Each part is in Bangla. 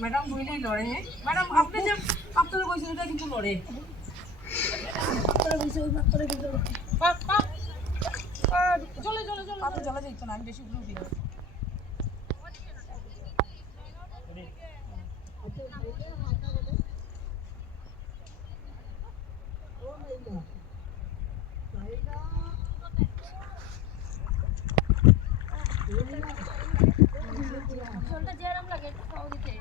मैडम बुझले लड़े हैं मैडम आपने जब अब तो कोई सुविधा किंतु लड़े चले चले चले आप चला जाइए तो ना बेशी ग्रुप ही ঝোলটা যে আরাম লাগে একটু খাওয়া দিতে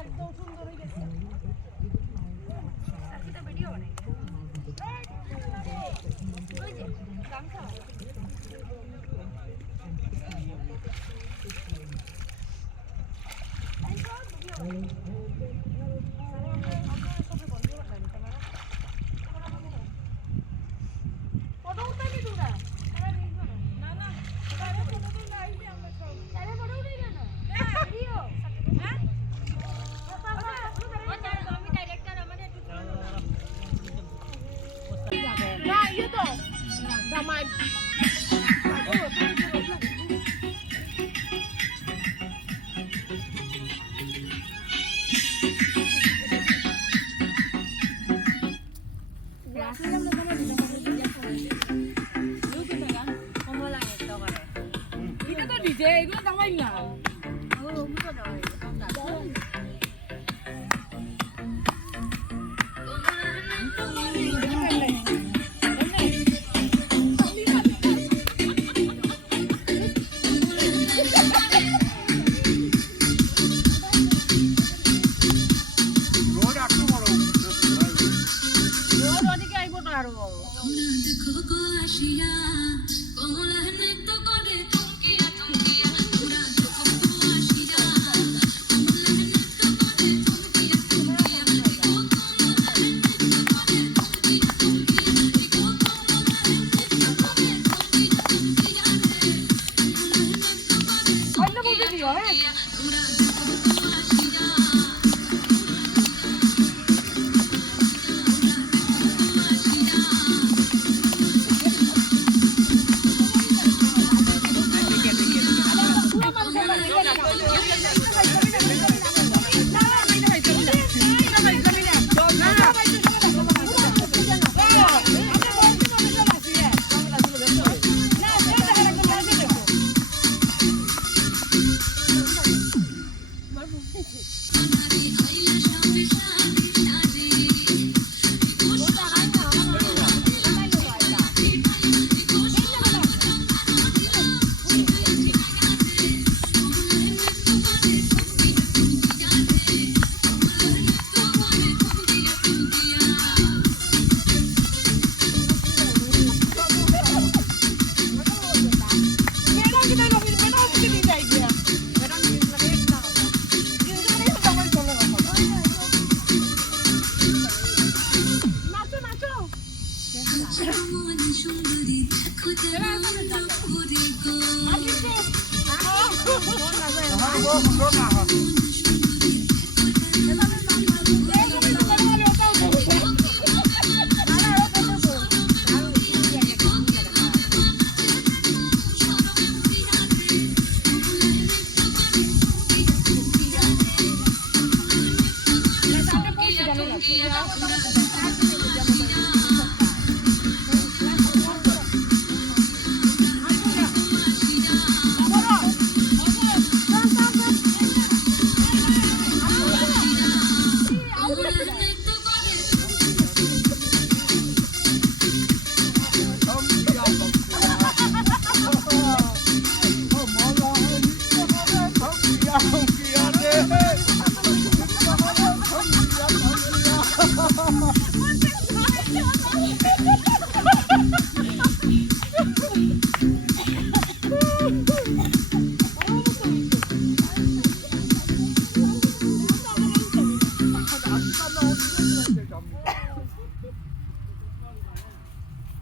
একদম সুন্দর হয়ে গেছে ভিডিও বানাই ওই যে গান খাওয়া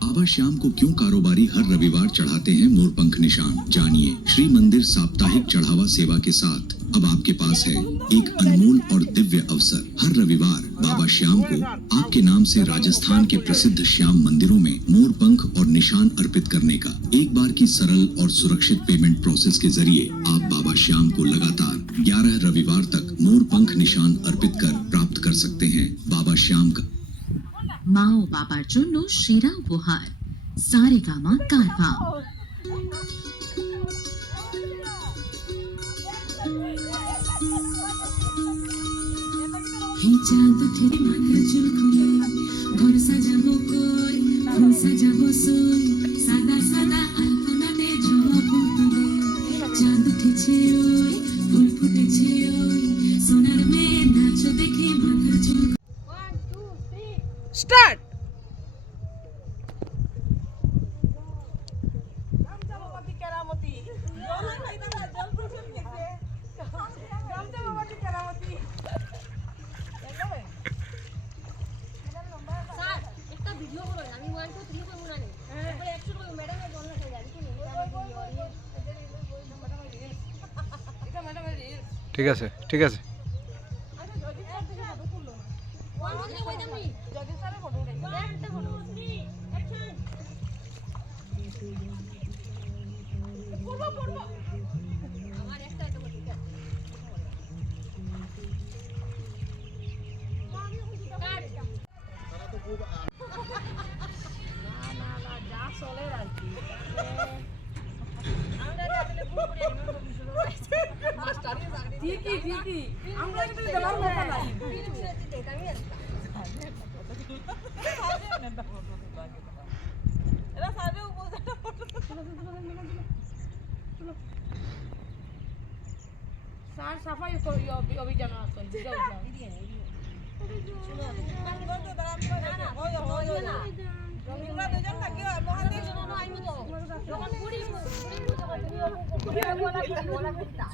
बाबा श्याम को क्यों कारोबारी हर रविवार चढ़ाते हैं मोरपंख निशान? जानिए। श्री मंदिर साप्ताहिक चढ़ावा सेवा के साथ अब आपके पास है एक अनमोल और दिव्य अवसर। हर रविवार बाबा श्याम को आपके नाम से राजस्थान के प्रसिद्ध श्याम मंदिरों में मोरपंख और निशान अर्पित करने का एक बार की सरल और सुरक्षित पेमेंट प्रोसेस के जरिए आप बाबा श्याम को लगातार 11 रविवार तक मोरपंख निशान अर्पित कर प्राप्त कर सकते हैं। बाबा श्याम का মা ও বাবার জন্য সেরা উপহার সারেগামা কারভা। এই চাঁদ উঠে মাথার চুল খুলে ঘর সাজাবো কই ফুল সাজাবো সই সাদা সাদা আলপনাতে জবা ফুল তুলে চাঁদ উঠেছে ওই ফুল ফুটেছে ওই সোনার মেয়ে নাচো দেখে মাথার চুল। স্টার্ট। ঠিক আছে ঠিক আছে। ঠিকই ঠিকই আমরা কিন্তু দেওয়ার কথা নাই। এরা সাথে উপজাটা সার সাফাই অভিযান আছে যাও যাও শুনো বন্ধ দাঁড়ান হয় হয় না তোমরা দুজন থাকিও মহাদেব শুনো আইমু তো যখন পুরি বলা করতা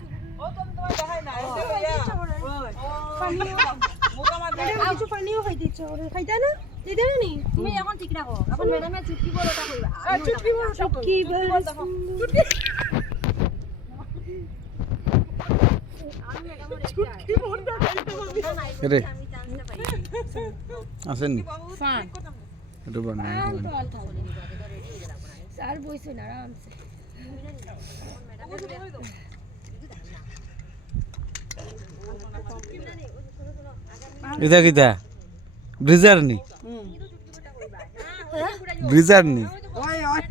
ও তুমি তোমার দেখাই না কিছু পানিও খাই দিচ্ছ খাইতা না দিদে নি তুমি এখন ঠিক রাখো এখন ম্যাডামে চুটকি বড়টা কইবা চুটকি বড় চুটকি বড় চুটকি আমি ম্যাডামের চুটকি বড়টা খাইতে পারবি রে আমি চান্সটা পাই আসেননি ফান একটু বানাই স্যার বইছো না আরামসে এটা কিটা ব্রিজার নি ব্রিজার নি ওই ওই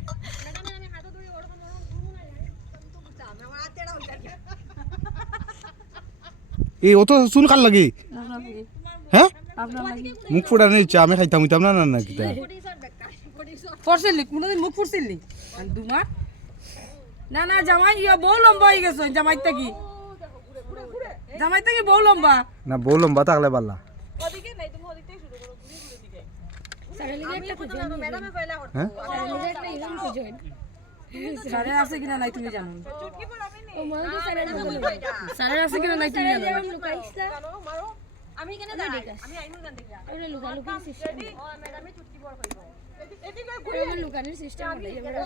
এই অত চুল কার লাগি হ্যাঁ আপনার লাগি মুখ ফুটানি ইচ্ছা আমি খাইতাম হইতাম না না কিটা ফরসিলি কোনদিন মুখ ফুরছিলি আর দুমার না না জামাই ইয়া বউ লম্বা হয়ে গেছে জামাইটা কি জামাইটা কি বউ লম্বা না বউ লম্বা থাকলে পারলা ওদিকে নাই তুমি ওদিকটাই শুরু করো ঘুরে ঘুরে দিকে স্যার লিগে একটা খুঁজে ম্যাডামে পয়লা করতে হ্যাঁ স্যার লিগে একটা ইভেন্ট খুঁজে সারে আছে কিনা নাই তুমি জানো ও মানে স্যার এটা বলে সারে আছে কিনা নাই তুমি জানো লুকাইছা জানো মারো আমি কেন দাঁড়াই আমি আইমু গান দেখি আমরা লুকালুকির সিস্টেম ও ম্যাডামে চুটকি বড় কইবো এদিকে আমরা লুকানোর সিস্টেম আছে ঘুরে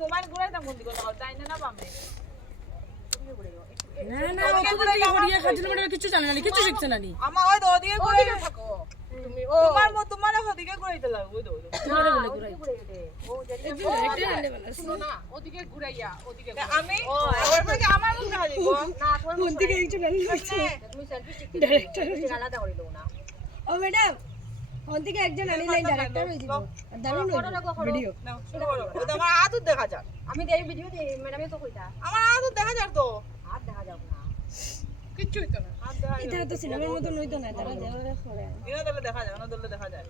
ঘুরে ঘুরাইতাম কোন দিকে যাই না না পামে এদিকে ঘুরে না ও তো দিকে করিয়া খাচ্ছিল মানে কিছু জানে না কিছু শিখছে না নি আমার ওই তো ওদিকে ঘুরে থাকো তুমি ও তোমার ওদিকে ঘুরাইতে লাগো ওই তো বলে ঘুরাই শুনো না ওদিকে ঘুরাইয়া ওদিকে আমি ওর থেকে আমার মুখ দেখা যাইবো না কোন দিকে একটু গালি দিচ্ছে তুমি সেলফি স্টিক ডাইরেক্টর আলাদা করে দাও না ও ম্যাডাম ওন থেকে একজন আনি লাইন ডাইরেক্টর হই দিব দারুণ ভিডিও নাও শুরু করো ওই তো আমার হাত দেখা যায় আমি দেই ভিডিও দেই ম্যাডামে তো কইতা আমার হাত দেখা যায় তো হাত দেখা যাবে না কিচ্ছু হইতো না হাত দেখা এটা তো সিনেমার মতো নইতো না তারা দেওয়ারে করে ইনা দলে দেখা যায় না দলে দেখা যায়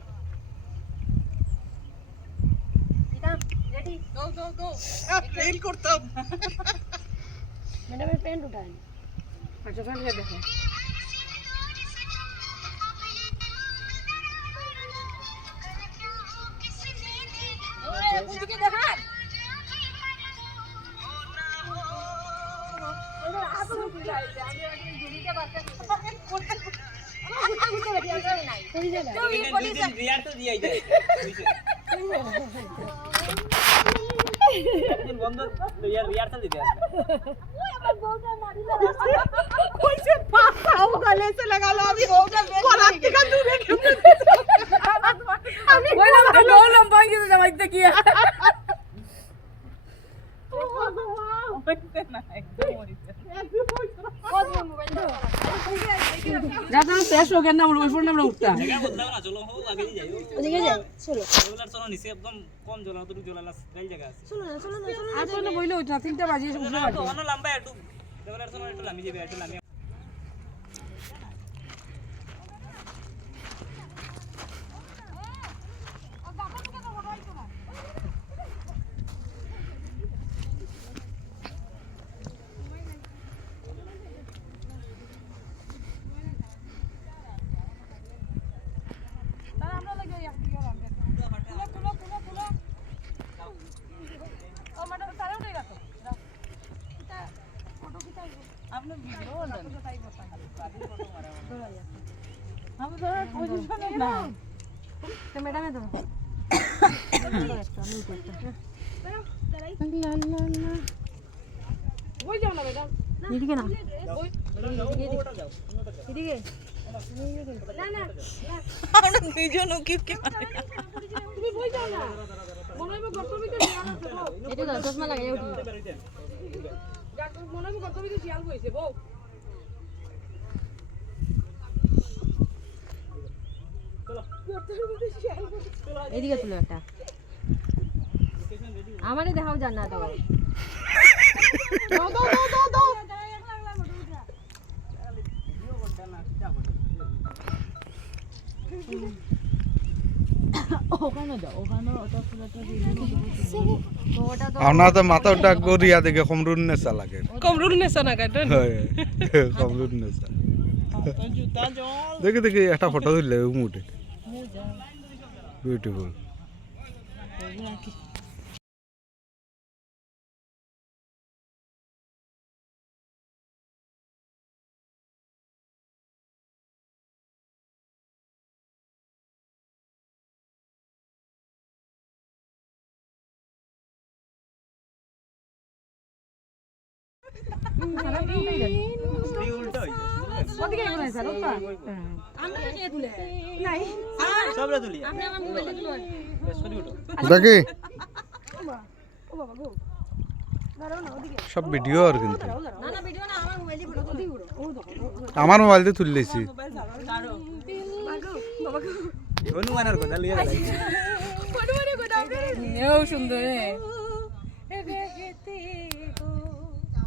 এটা রেডি দাও দাও দাও ফেল করতাম ম্যাডামের পেন উঠাই আচ্ছা ফেলে দেখো ওদিকে দেখা দাদা শেষ हो गया ना ওই ফোন আমরা উঠতা জায়গা বদলাও না চলো হো আগে যাই ওদিকে যাই চলো রেগুলার চলো নিচে একদম কম জ্বলা তো জ্বলা রাইল জায়গা আছে চলো না আর তো বইলো ওইটা 3টা বাজে উঠে তো বাজে অন্য লম্বা একটু রেগুলার চলো একটু লামি যাবে একটু লামি তো ম্যাডামে দাও ওই যাও না ম্যাডাম এদিকে না এদিকে না না আমরা দুইজন কি কি তুমি বই যাও না মনে হইব গর্তের ভিতরে শিয়াল আছে বউ এটা দাও চশমা লাগাই উঠি মনে হইব গর্তের ভিতরে শিয়াল বইছে বউ এদিকে তুলো একটা আমারে দেখাও জান না তো দাও দাও দাও দাও দাও আপনার তো মাথাটা গড়িয়া দেখে কমরুন নেশা লাগে কমরুল নেছা না কাট কমরুন নেশা দেখে দেখে একটা ফটো তুললে মুটে বিউটিফুল এই উল্টো হইছে ওদিকে ঘুরাই স্যার ওটা আমরা কে তুলে নাই সবরা তুলি আপনি আমার মোবাইল দিলো বেশ করে উঠো দেখি ও বাবা গো দাঁড়াও না ওদিকে সব ভিডিও আর কিন্তু না না ভিডিও না আমার মোবাইল দিয়ে ফটো তুলি ও দেখো আমার মোবাইল দিয়ে তুললেছি বাবা গো হনুমানের কথা লিয়ে যাই ফটো মানে কোথা এও সুন্দর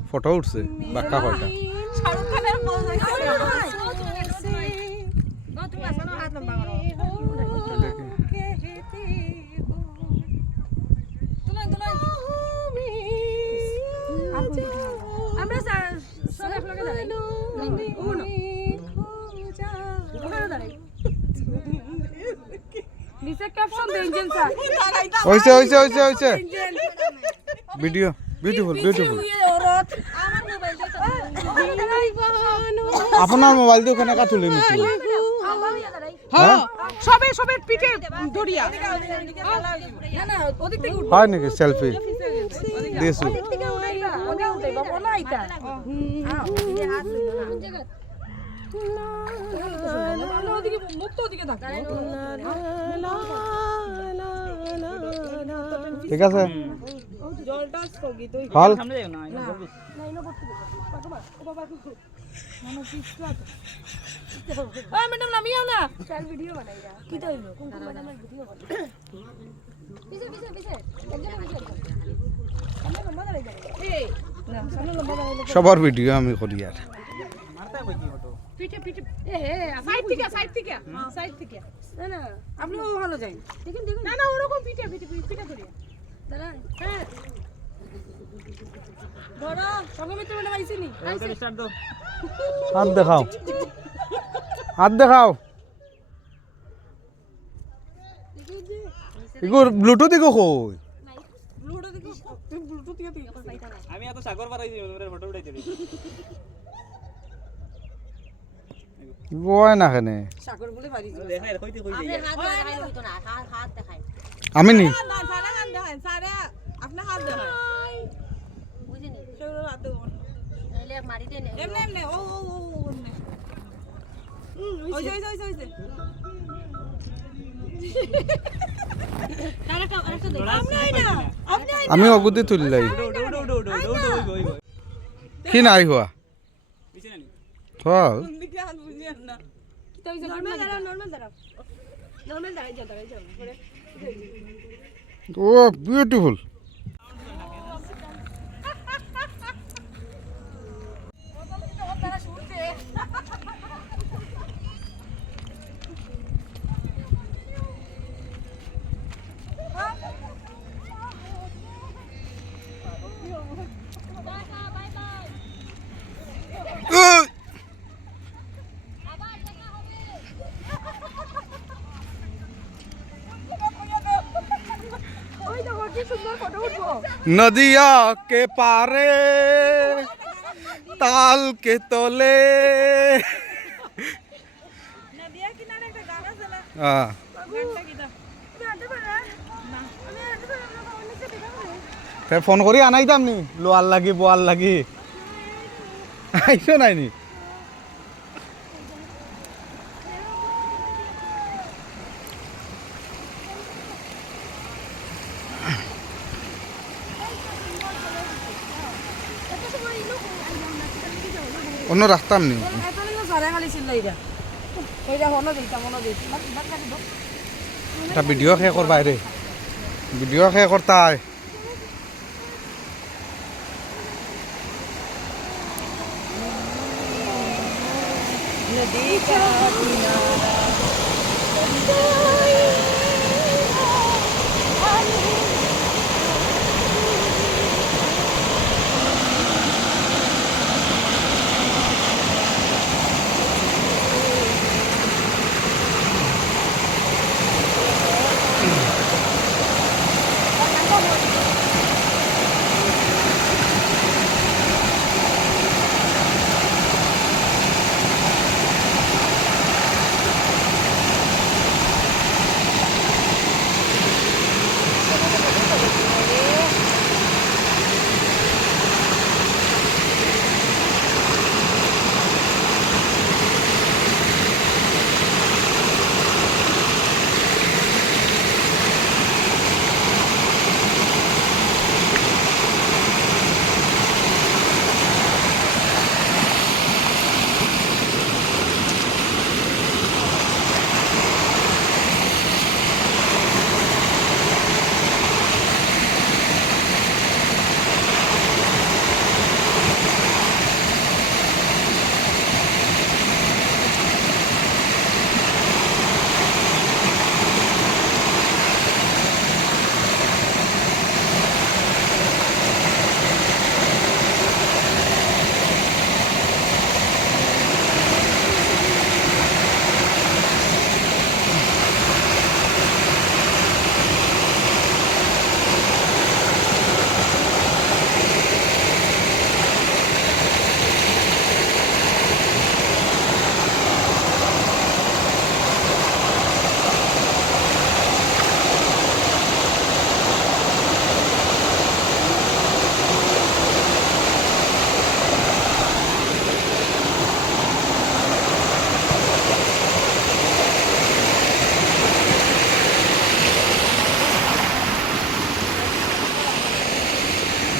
ফটো উঠছে বাক্কা কয়টা শাহরুখ খানের পোজ হইছে গো তুমি আসনো হাত লম্বা করো আমরা সব এক লগে দাঁড়াই উনো উনো দাঁড়াই নিচে ক্যাপশন দেন জেন স্যার হইছে হইছে হইছে হইছে ভিডিও বিউটিফুল বিউটিফুল আপনার মোবাইল দিয়ে ওখানে কা তুলে নিচ্ছিল হ্যাঁ সবে সবে পিঠে ধরিয়া না না ওদিক থেকে হয় নাকি সেলফি দিয়েছো ওদিকে উঠে বাবা না আইতা ওদিকে মুক্ত ওদিকে থাক ঠিক আছে জলটা স্থগিত হল সামনে যাও না ওই ম্যাডাম নামিও না চাল ভিডিও বানাইরা কি তো হইলো কোন ম্যাডামের ভিডিও বানাই পিছে একজন সামনে লম্বা দাঁড়াই যাবে এই না সামনে লম্বা দাঁড়াইলে সবার ভিডিও আমি করি আর মারতে কই কি ফটো পিঠে পিঠে সাইড থেকে না না আপনি ওখানে যাই দেখুন না না ওরকম পিঠে ধরিয়া দাঁড়ান হ্যাঁ ধরো সঙ্গমিত্র ম্যাডাম আইছিনি স্টার্ট দাও হাত দেখাও হাত দেখাও ইগো ব্লুটুথ ইগো কই ব্লুটুথ দিয়ে আমি এত সাগর পারাই দিই ওরে ফটো উঠাই দিই ইগো হয় না কেনে সাগর বলে বাড়ি দেখাই কইতে কই দেই আমি নি না সারা গান দেখান সারা আপনি হাত দেখান বুঝিনি সেগুলো হাত দেখান এলে মারি দে এমনে ও ওই আমি অগুদি তুললাই কি নাই হওয়া চল ও বিউটিফুল नदिया के पारे ताल के तले নদিয়া কিনারে একটা গান আছে না हाँ গানটা কিটা তুমি আনতে পারো না আমি আনতে পারো না অনেক কিছু দেখা হবে फिर फोन करी आनाई दाम नी लोआल लगी बोआल लगी ऐसा नहीं नी অন্য রাস্তাম নি এত লিখো সারা খালি ছিল এইটা ওইটা হনো দিই এটা ভিডিও শেষ করবা রে ভিডিও শেষ করতাই नदी का किनारा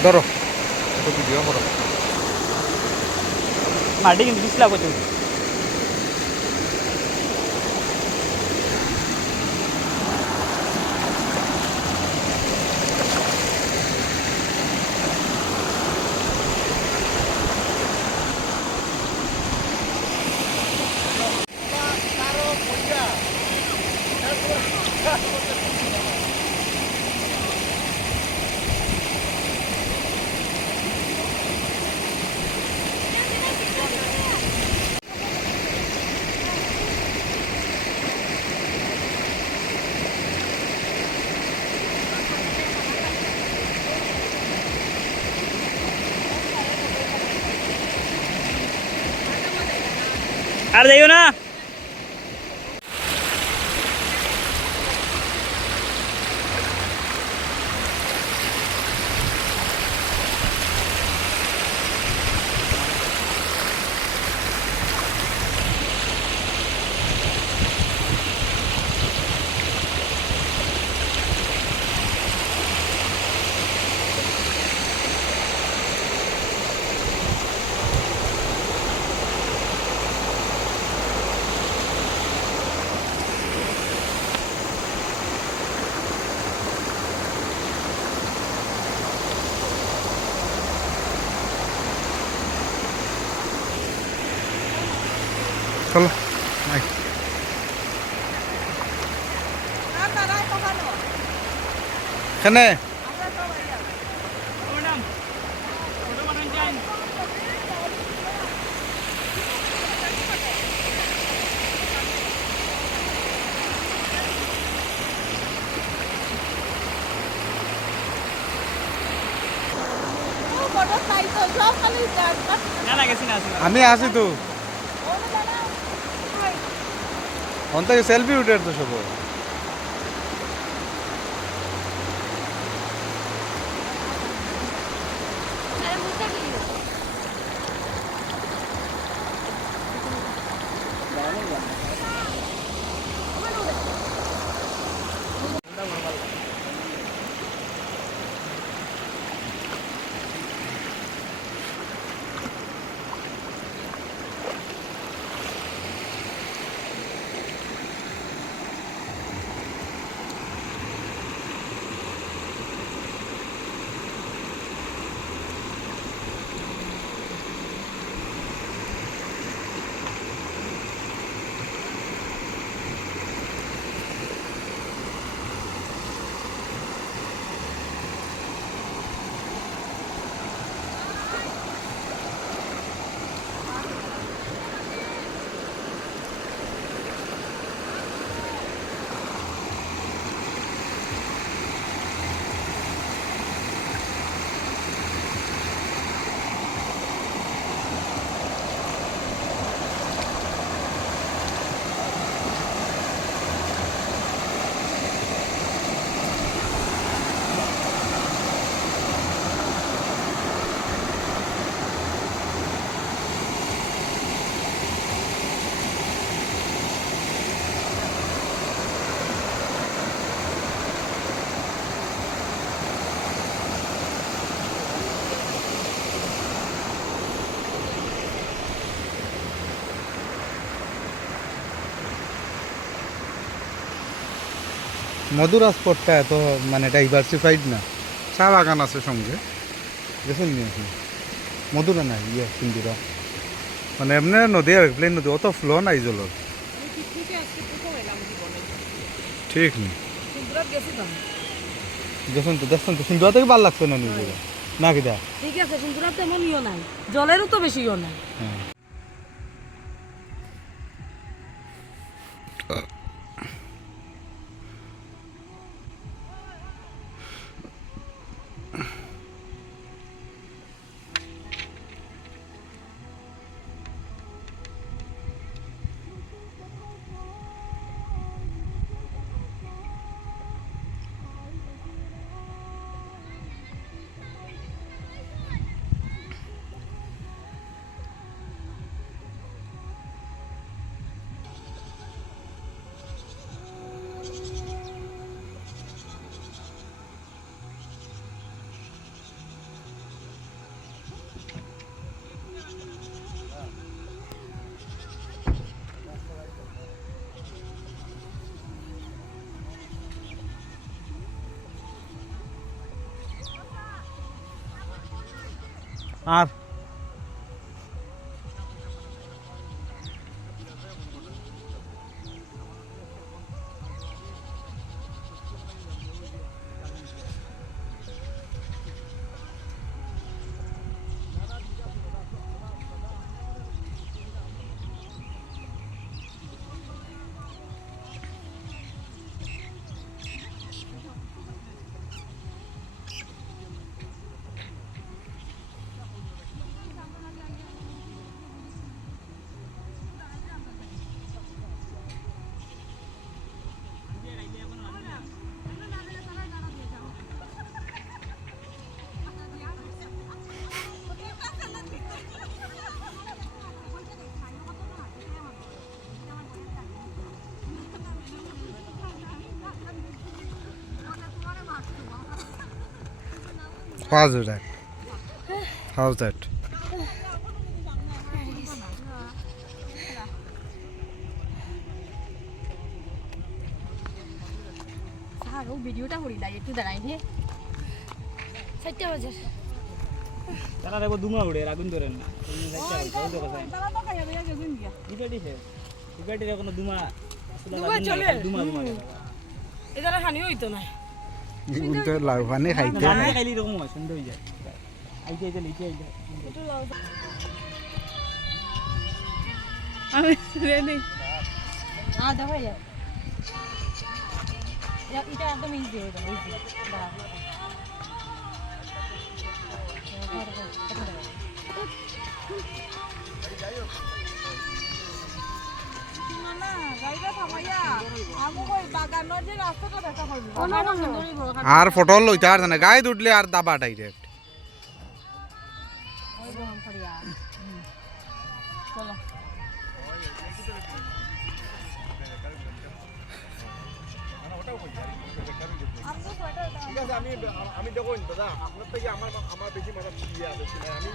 ধরো একটু ভিডিও করো মাটি কিন্তু পিছলা প্রচুর আর যাইও না চলো নাই এখানে ম্যাডাম ফটো বানান চাই না না গেছি না আসি না আমি আছি তো অন্তকে সেলফি উঠে তো সব মধুরা স্পটটা এত মানে ডাইভার্সিফাইড না চা বাগান আছে সঙ্গে গেছেন নি আপনি মধুরা নাই সিন্ধুরা মানে এমনি নদী আর প্লেন নদী অত ফ্লো নাই জলের ঠিক নি গেছেন তো দেখছেন তো সিন্ধুরা থেকে ভালো লাগছে না নিজে না কিটা ঠিক আছে সিন্ধুরা তেমন ইয়ে নাই জলেরও তো বেশি ইয়ে নাই হ্যাঁ আর how's that? How's that? Sir ও ভিডিওটা করি লাই একটু দাঁড়াই হে 7টা বাজে তারা দেখো দুমা উড়ে আগুন ধরেন না তারা তো খাইয়া দিয়া গেছেন গিয়া টিকেটে কোনো দুমা দুমা চলে। দুমা এদারা খানি হইতো না উল্টো লাউ পানি খাইতে আমি খাইলে এরকম হয় সুন্দর হয়ে যায় আইতে আইতে লিখে আইতে আমি রেডি দেখো এটা একদম ইজি হয়ে যাবে ইজি দাঁড়া না গাড়িটা থামাইয়া আমু কই বাগানোর যে রাস্তাটা দেখা পাবি আর ফটো লইতে আর না গায়ে উঠলে আর দাবা ডাইরেক্ট ওই বহন করিয়া চলো ঠিক আছে আমি দেখুন দাদা আপনার থেকে আমার বেশি মাথা ইয়ে আছে আমি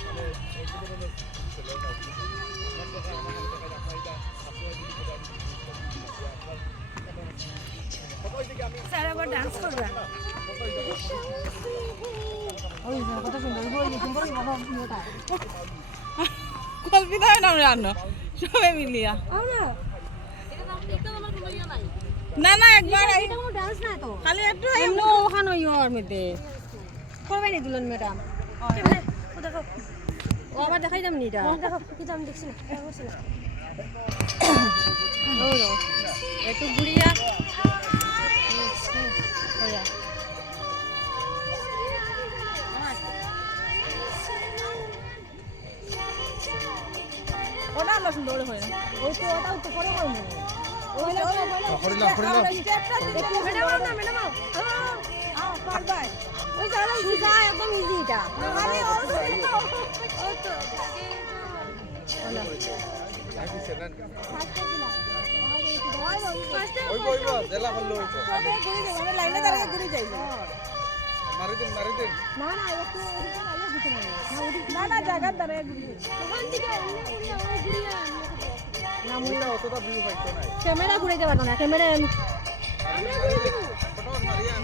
মানে স্যার আবার ডান্স করবে ওই কত সুন্দর বই সুন্দর বাবা মোটা কল্পিতা নাম রান্না সবাই মিলিয়া আমরা না না একবার এটা কোনো ডান্স না তো খালি একটু এমনি ওখানে ইয়োর মধ্যে করবে নি দুলন ম্যাডাম ও দেখো ও আবার দেখাই দাম নি এটা দেখো কি দাম দেখছি না দেখছি না ও একটু ঘুরিয়া ওয়া ওটা আমরা সুন্দর হয় না ওই তো ওটাও তো করে করব ওই না ম্যাডাম না ম্যাডাম আও পার বাই ওই জায়গা সিধা একদম ইজি এটা খালি ও তো ওলা জেলা করলো মারি দিন না না একটু ওদিকে না ইয়ে দিতে না না না জায়গা দাঁড়ায় ঘুরি ওখান থেকে এমনি ঘুরিয়া ওই ঘুরিয়া না ওইটা অতটা ভিউ পাইতো না ক্যামেরা ঘুরাইতে পারবো না ক্যামেরা আমরা ঘুরে দিব ফটো মারিয়া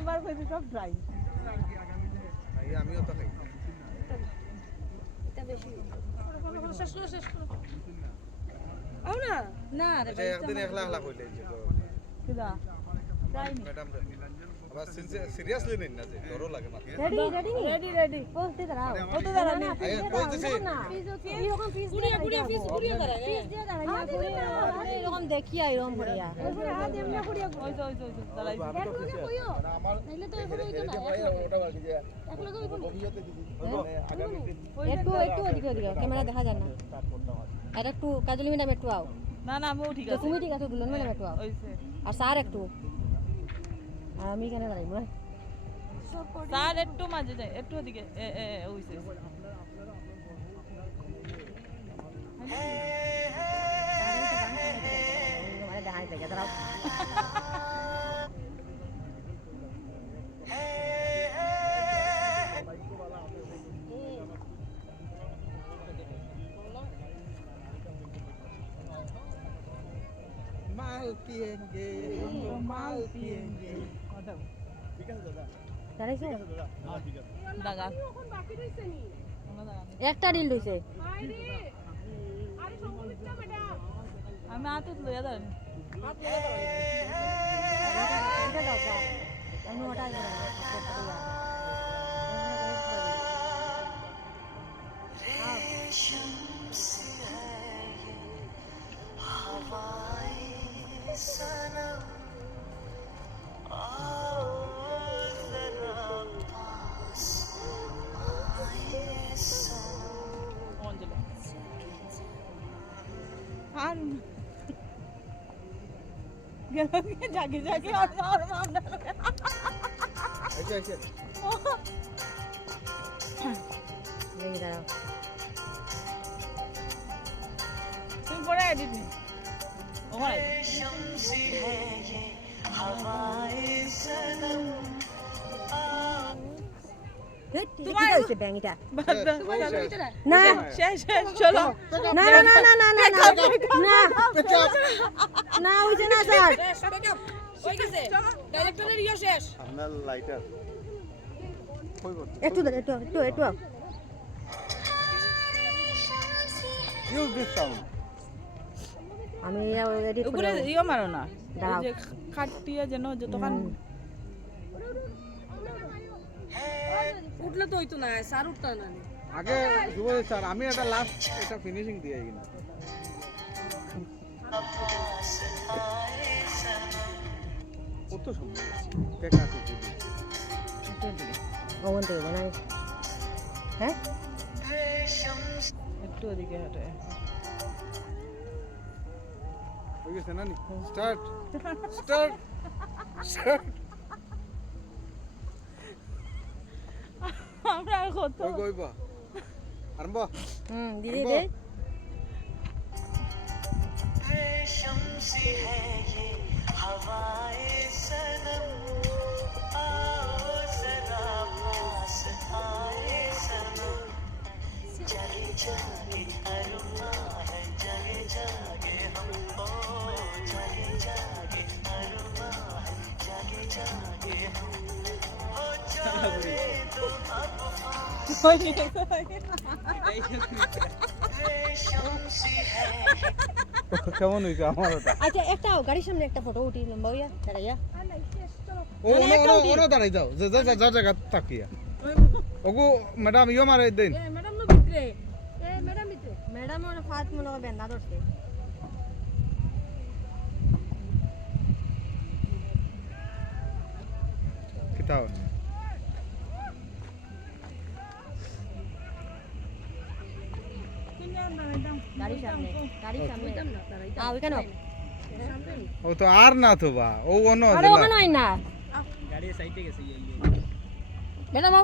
এবার হয়েছে সব ড্রাই আমিও তো খাই এটা বেশি শেষ করো আমরা না রে আচ্ছা একদিন একলা একলা কইলে যে কিদা ম্যাডাম আবার সিরিয়াসলি নেন না যে ডরও লাগে মাথা রেডি রেডি ও তে দাঁড়াও ও তো দাঁড়া না আগে কইতেছি এরকম পিস ঘুরিয়ে দাঁড়া পিস দিয়ে দাঁড়াই এরকম দেখিয়া এরকম করিয়া ওই তো দাঁড়াই আমার নাইলে তো এগুলো হইতো না ওটা বাকি যে একলগে হইতো না ভিডিওতে দিদি আগামী দিন একটু ওদিকে ক্যামেরা দেখা যায় না আর একটু কাজলি ম্যাডাম একটু আও না না আমিও ঠিক তো আছে তুমি ঠিক আছে দুলন ম্যাডাম একটু আও ওইছে আর স্যার একটু আর আমি কেন দাঁড়াই মই স্যার একটু মাঝে যায় একটু ওদিকে ওইছে দেখাই লাগে দাঁড়াও পিয়েঙ্গে রুমাল পিয়েঙ্গে ঠিক আছে দাদা দাঁড়াইছো দাদা হ্যাঁ ঠিক আছে দাগা একটা ডিল হইছে আমি আতত লইয়া দেন এটা দাও তো আমি ওটা আর গেল জাগে জাগে আর মামলা আচ্ছা আচ্ছা দেখি দাঁড়াও তুমি পরে এডিট নি ওখানে তোমার হইছে ব্যাংটা না না শেষ শেষ চলো না না না না না না না না হইছে না স্যার হয়ে গেছে ডাইরেক্টরের ইয়ে শেষ আপনার লাইটার একটু দাঁড়া, একটু ইউজ দিস সাউন্ড আমি এডিট উপরে করে ইয়ে মারো না দাঁড়াও। ওই যে খাটিয়া যেন যতক্ষণ উঠলে তো হইতো না স্যার উঠতা না আগে যুব স্যার আমি এটা লাস্ট এটা ফিনিশিং দিয়ে কিনা কত সুন্দর কেক আছে ওখান থেকে বানাই হ্যাঁ একটু ওদিকে হাঁটে হয়ে গেছে না নি স্টার্ট স্টার্ট স্টার্ট আমরা আর কত ওই গইবা আরম্ভ দিদি দে কেমন হইছে আমার ওটা আচ্ছা একটা গাড়ির সামনে একটা ফটো উঠি লম্বা হইয়া দাঁড়াইয়া ও ওনো দাঁড়াই যাও যে যা জায়গা তাকিয়া ওগো ম্যাডাম ইও মারে দেন ম্যাডাম নো ভিতরে ম্যাডাম ওর ফাত মনে হয় বেন্দা ধরছে কিতাও গাড়ির সামনে ওইখানে ও তো আর না তো বা ও অন্য আরে ওখানে হয় না গাড়ি সাইডে গেছে ম্যাডাম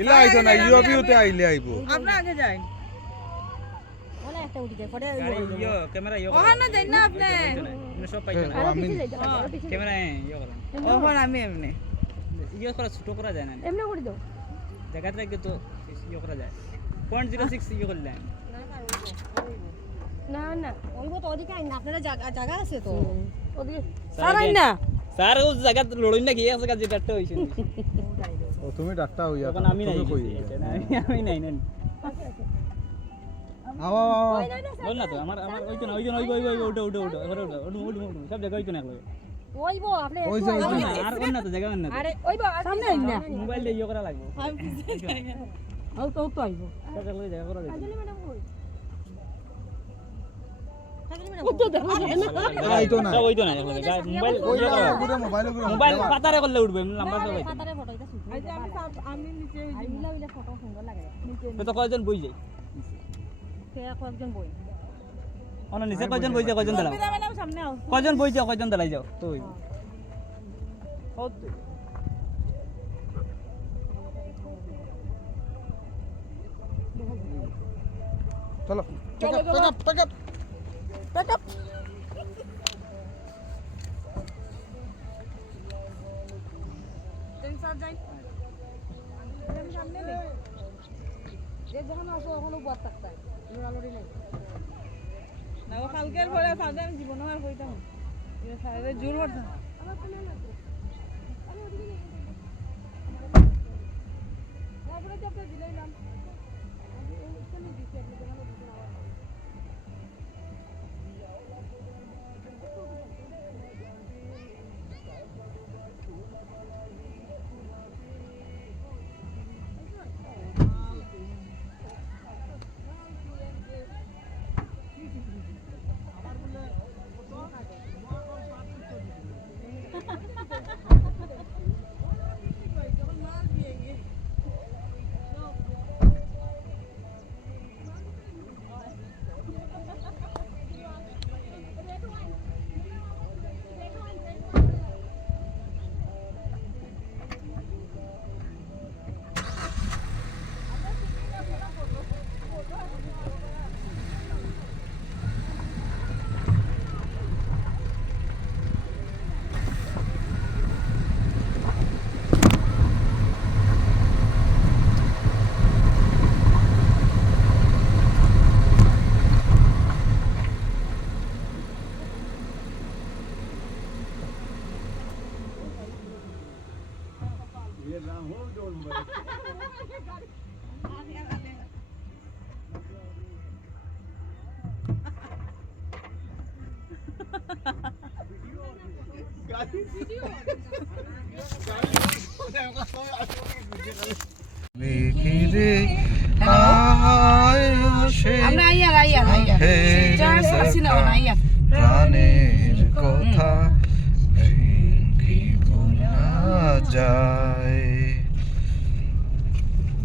ইলা আইতো না ইউবিউতে আইলে আইবো আমরা আগে যাই ওলা একটা উঠি দে পরে গাড়ি ইয়ো ক্যামেরা ইয়ো ওখানে যাই না আপনি মানে সব পাইতো না আরো আমি পিছে যাইতে হবে, আরো পিছে ক্যামেরা ইয়ো করেন ওখানে আমি এমনি ইয়ো করা ছোট করা যায় না এমনি করে দাও জায়গাটা রাখলে তো ইয়ো করা যায় 0.06 ইয়ো করলে না না ওইবো তো ওদিকে আইন আপনারা জায়গা আছে তো ওদিকে স্যার আই না স্যার ও জায়গা লড়ই না গিয়ে আছে কাজে ডাক্তার হইছে ও তুমি ডাক্তা হইয়া তখন আমি নাই আমি নাই নাই আও আও আও বল না তো আমার ওই তো না ওই ওটা এবার ওটা সব জায়গা ওই তো না ওইবো আপনি ওই যে, ওই যে। আর কোন না তো জায়গা না আরে ওইবো সামনে আইন না মোবাইল দিয়ে ইয়ো করা লাগবে আও তো আইবো সব জায়গা করা যাবে ম্যাডাম কই আইতো না সব ওই তো না মোবাইল ওই ইয়ো করা পুরো মোবাইল মোবাইল পাতারে করলে উঠবে নাম্বার সব পাতারে ফটো এটা সুন্দর এই যে আমি নিচে আর মিলা ফটো সুন্দর লাগে তো কয়জন বই যায় কে কয়েকজন বই অন্য নিচে কয়জন বই যায় কয়জন দাঁড়াও ম্যাডাম সামনে আও কয়জন বই যাও কয়জন দাঁড়াই যাও তো চলো pick up স্যার যাই আমি সামনে নেই যে যখন আসো ওখানে বুয়াত থাকতাই লড়ালড়ি নেই না ও কালকের পরে সাথে আমি জীবন আর কইতাম জোর মারছে আমরা আইয়া প্রাণের কথা কি বলা যায়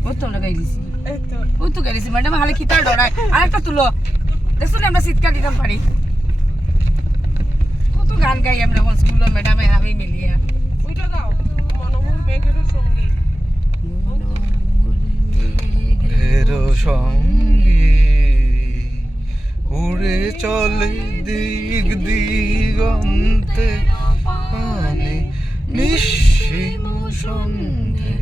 ও তো আমরা গাইছি ও তো গাইছি ম্যাডাম হালে কি তার ডরায় আরেকটা তুলো দেখছো না আমরা শীতকাল দিতাম পারি কত গান গাই আমরা স্কুলে ম্যাডামে আমি মিলিয়ে ওইটা দাও মনোহর মেঘের সঙ্গী ফেরো সঙ্গী উড়ে চলে দিক দিগন্তে পানে নিঃসীম সন্ধে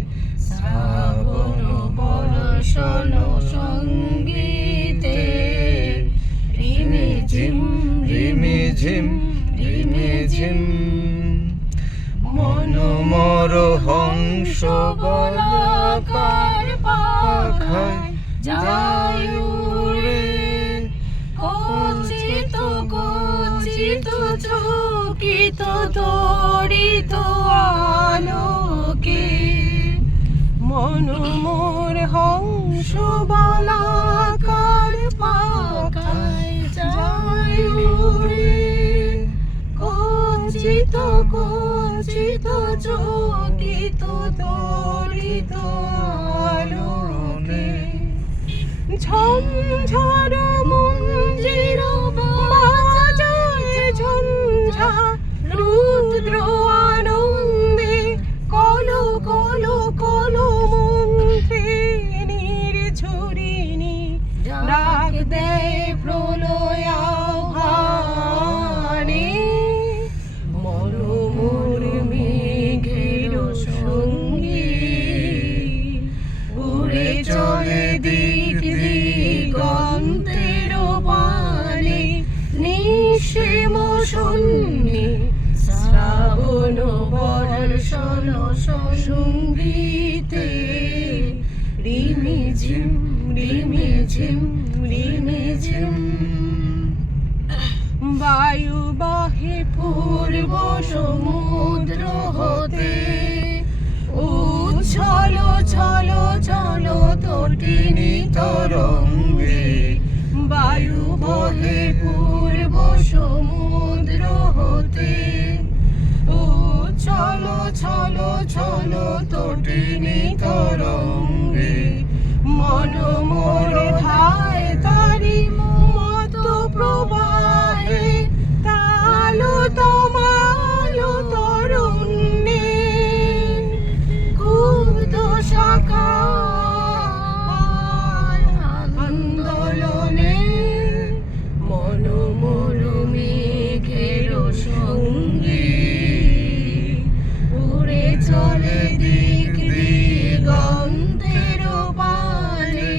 শ্রাবণ বর্ষণ সঙ্গীতে রিমি ঝিম রিমি ঝিম রিমি ঝিম মনোমর হংস বলাকার পাখায় যায় উড়ে কচিত চকিত তড়িত আলোকে মনোমর হংস বলাকার পাখায় যায় উড়ে কচিত চকিত তড়িত আলোকে ঝঞ্ঝার মঞ্জির বাজায় ঝঞ্ঝা রুদ্র আনন্দে কলো কলো কলো মন্ত্রিনীর ছড়িনি ডাক দেয় প্রলয়াহানি মনোমর মেঘের সঙ্গী উড়ে চলে দিক দিগন্তের পানে নিঃসীম শূন্যে শ্রাবণ বর্ষণ সঙ্গীতে রিমি ঝিম রিমি ঝিম রিমি ঝিম বায়ু বাহে পূর্ব সমুদ্র হতে উচ্ছল ছল ছল তটিনী তরঙ্গে বায়ু বহে পূর্ব সমুদ্র হতে উচ্ছল ছল ছল তটিনী তরঙ্গে মনোমর ধায় তারি মত প্রবাহে তালো তমালো তরুণে ক্ষুব্ধ শাখা আন্দোলনে মনোমর মেঘের সঙ্গী উড়ে চলে দিক দিগন্তের পানে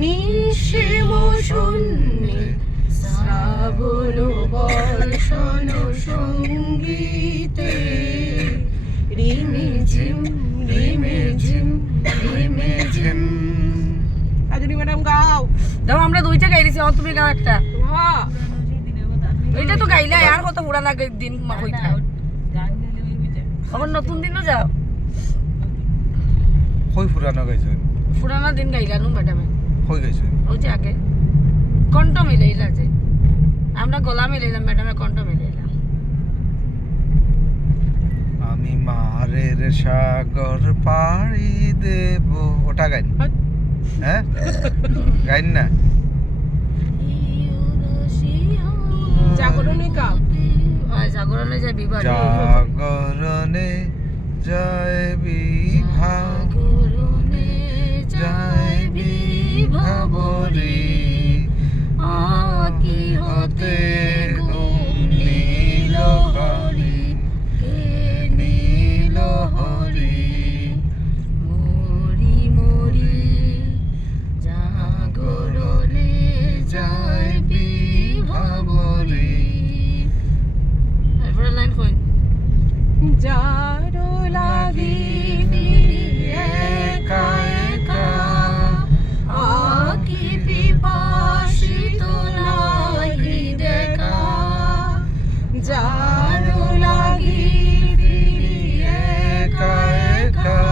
নিঃসীম সঙ্গীতে রিমি ঝিম রিমি ঝিম রিমি ঝিম। আজনি ম্যাডাম গাও। দাও আমরা দুইটা গাই দিছি, তুমি গাও একটা। হ্যাঁ ওইটা তো গাইলা আর কত পুরানা দিন হইতা। এখন নতুন দিনও যাও, কই পুরানো গাইছো পুরানা দিন গাইলা নু ম্যাডামে। কই গাইছো ওই যে আগে কণ্ঠ মিলাইলা, যে আমরা গলা মিলাইলাম, ম্যাডামে কণ্ঠ মিলাইলাম। আমি মারের সাগর পাড়ি দেব, ওটা গাইন হ্যাঁ গাইন না। জাগরণে গাও। জাগরণে যায় বিবাহ, জাগরণে জয় বিভা, জাগরণে জয় বিভাবরী, আকি হতে নীল হরি, নীল হরি, মরি মরি জাগরণে জয় বিভাবরী। এরপরে লাইন কইন। যারো লাগি একা একা আকি পিপাসিত নাহি দেখা, যারো লাগি একা একা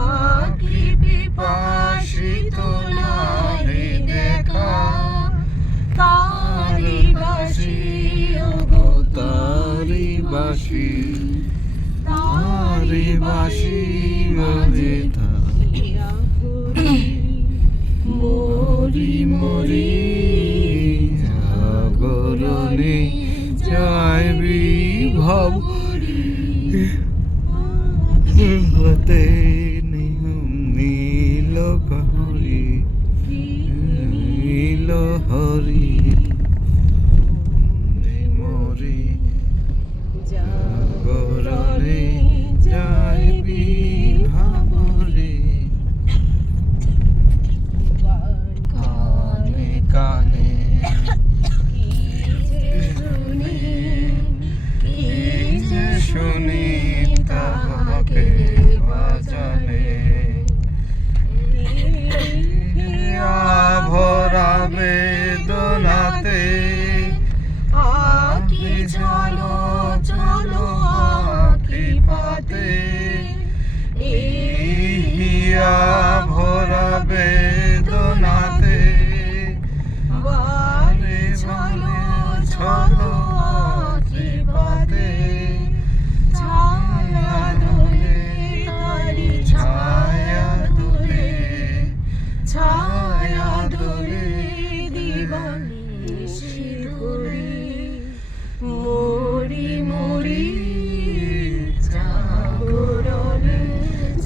আকি পিপাসিত নাহি দেখা, তারি বাসি ওগো তারি বাসি, তারি বাসি মাঝে মরি মরি জাগরণে জয় বিভব হতে নীল হরি, নীল হরি, মরি জাগরণে জয় বিভাবরী। কানে কানে শুনি তাহাকে বাজানে, ভরা বেদনাতে আকি চলো চলো আকি পাতে, হিয়া ভরা বেদনাতে বারে চলো চলো আকি পাতে, ছায়া দোলে তারি ছায়া দোলে, ছায়া দোলে দিবানিশি ঘুরি, মরি মরি জাগরণে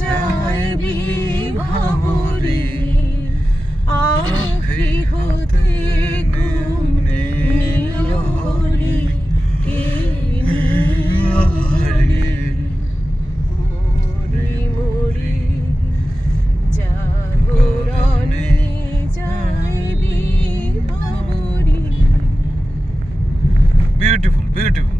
যায় বিভাবরী, আখি হতে গুনে নীল হরি, কে নীল হরি, মরি মরি জাগরণে যায় বিভাবরী। Beautiful beautiful.